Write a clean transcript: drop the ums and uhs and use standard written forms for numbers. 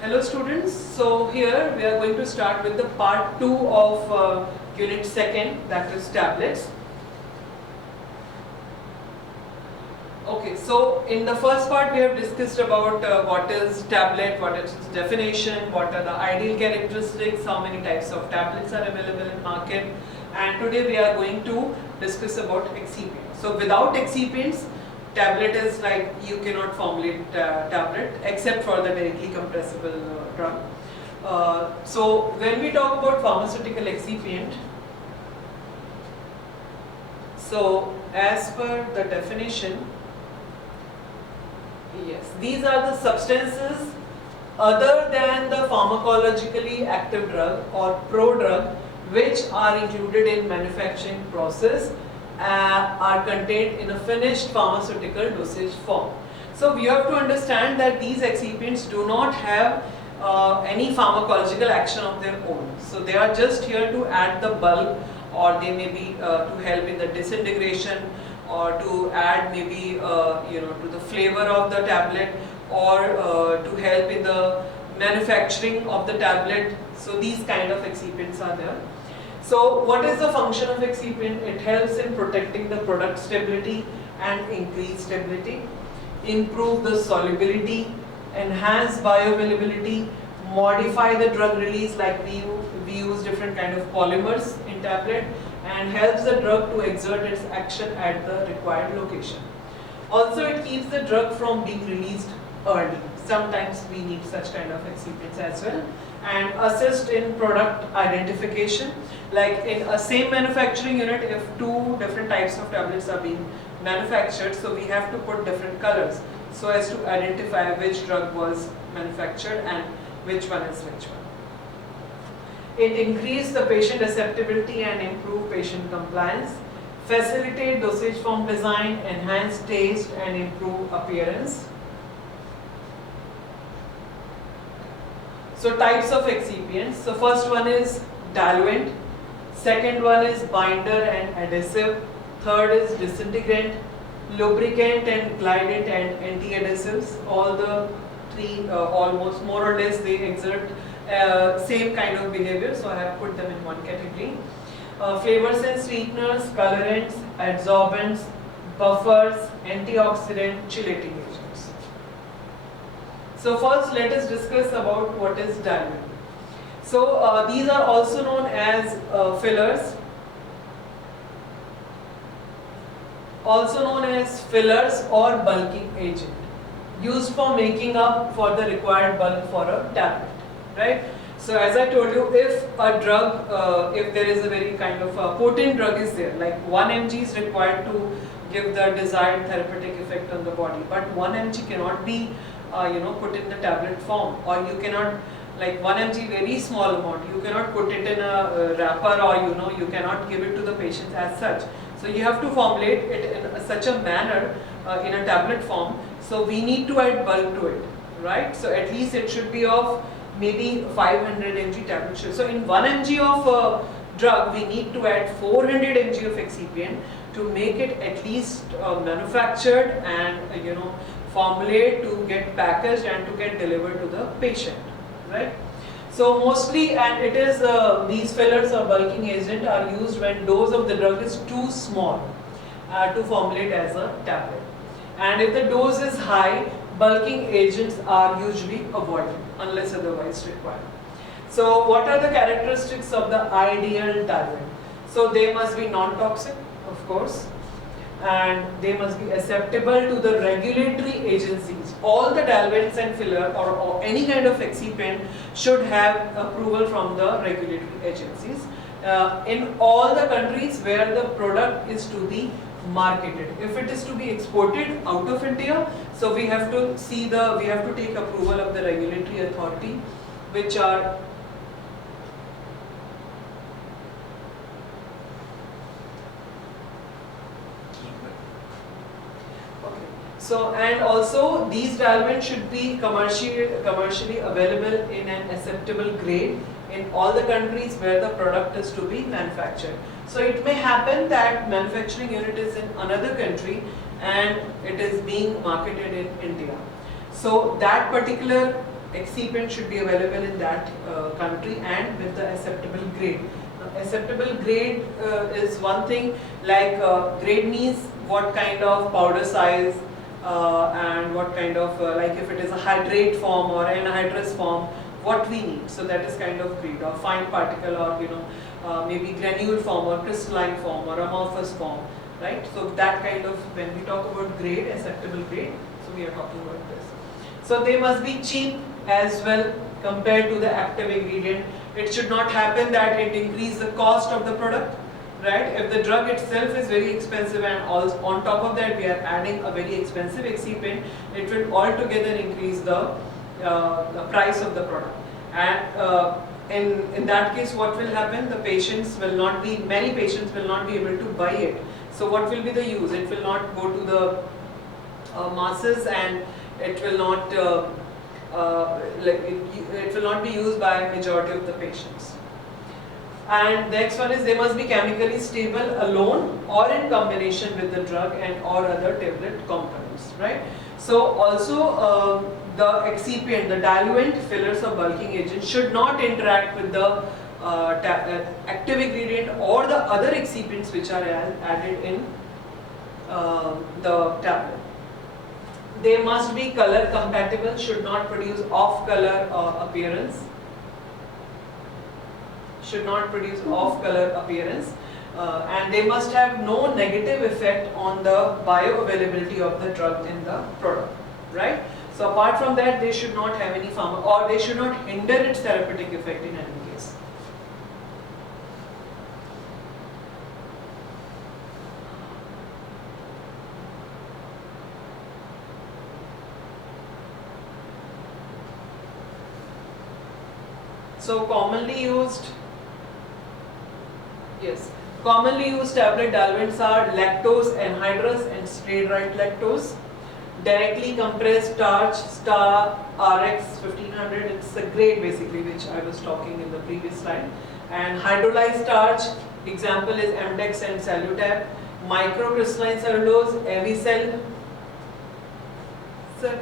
Hello students, so here we are going to start with the part 2 of unit 2nd, that is tablets. Okay, so in the first part we have discussed about what is tablet, what is its definition, what are the ideal characteristics, how many types of tablets are available in market, and today we are going to discuss about excipients. So without excipients, tablet is like you cannot formulate tablet except for the directly compressible drug. So when we talk about pharmaceutical excipient, so as per the definition, yes, these are the substances other than the pharmacologically active drug or prodrug which are included in manufacturing process are contained in a finished pharmaceutical dosage form. So we have to understand that these excipients do not have any pharmacological action of their own. So they are just here to add the bulk, or they may be to help in the disintegration, or to add maybe to the flavor of the tablet, or to help in the manufacturing of the tablet. So these kind of excipients are there. So what is the function of excipient? It helps in protecting the product stability and increase stability, improve the solubility, enhance bioavailability, modify the drug release, like we use different kind of polymers in tablet, and helps the drug to exert its action at the required location. Also, it keeps the drug from being released early. Sometimes we need such kind of excipients as well, and assist in product identification. Like in a same manufacturing unit, if two different types of tablets are being manufactured, so we have to put different colors so as to identify which drug was manufactured and which one is which one. It increases the patient acceptability and improve patient compliance, facilitate dosage form design, enhance taste and improve appearance. So types of excipients. So first one is diluent, second one is binder and adhesive, third is disintegrant, lubricant and glidant and anti-adhesives. All the three almost more or less they exert same kind of behavior, so I have put them in one category. Flavors and sweeteners, colorants, adsorbents, buffers, antioxidant, chelating agents. So first let us discuss about what is diluent. So these are also known as fillers, or bulking agent, used for making up for the required bulk for a tablet, right? So as I told you, if a drug, if there is a very kind of a potent drug is there, like 1 mg is required to give the desired therapeutic effect on the body, but 1 mg cannot be put in the tablet form, or you cannot, like 1 mg very small amount, you cannot put it in a wrapper, or you cannot give it to the patient as such. So you have to formulate it in such a manner in a tablet form. So we need to add bulk to it, right? So at least it should be of maybe 500 mg tablet. So in 1 mg of drug, we need to add 400 mg of excipient to make it at least manufactured and formulate to get packaged and to get delivered to the patient, right? So mostly, and it is these fillers or bulking agent are used when dose of the drug is too small to formulate as a tablet, and if the dose is high, bulking agents are usually avoided unless otherwise required. So what are the characteristics of the ideal diluent? So they must be non-toxic, of course, and they must be acceptable to the regulatory agencies. All the diluents and filler or any kind of excipient should have approval from the regulatory agencies in all the countries where the product is to be marketed. If it is to be exported out of India, so we have to take approval of the regulatory authority, which are so, and also these diluents should be commercially available in an acceptable grade in all the countries where the product is to be manufactured. So it may happen that manufacturing unit is in another country and it is being marketed in India. So that particular excipient should be available in that country and with the acceptable grade. Now, acceptable grade is one thing, like grade means what kind of powder size and what kind of, like if it is a hydrate form or anhydrous form, what we need. So that is kind of grade, or fine particle, or maybe granule form or crystalline form or amorphous form, right? So that kind of, when we talk about grade, acceptable grade, so we are talking about this. So they must be cheap as well compared to the active ingredient. It should not happen that it increase the cost of the product, right? If the drug itself is very expensive and also on top of that we are adding a very expensive excipient, it will altogether increase the price of the product. And in that case, what will happen? The patients will not be, many patients will not be able to buy it. So what will be the use? It will not go to the masses, and it will not it will not be used by majority of the patients. And the next one is they must be chemically stable alone or in combination with the drug and or other tablet components, right? So also the excipient, the diluent, fillers or bulking agent should not interact with the active ingredient or the other excipients which are added in the tablet. They must be color compatible, should not produce off color appearance. Should not produce off color appearance. And they must have no negative effect on the bioavailability of the drug in the product, right? So apart from that, they should not have any or they should not hinder its therapeutic effect in any case. So commonly used tablet diluents are lactose anhydrous and spray-dried lactose, directly compressed starch star RX 1500, it's a grade basically which I was talking in the previous slide, and hydrolyzed starch, example is Amdex and Salutab, microcrystalline cellulose, Avicel. Sir.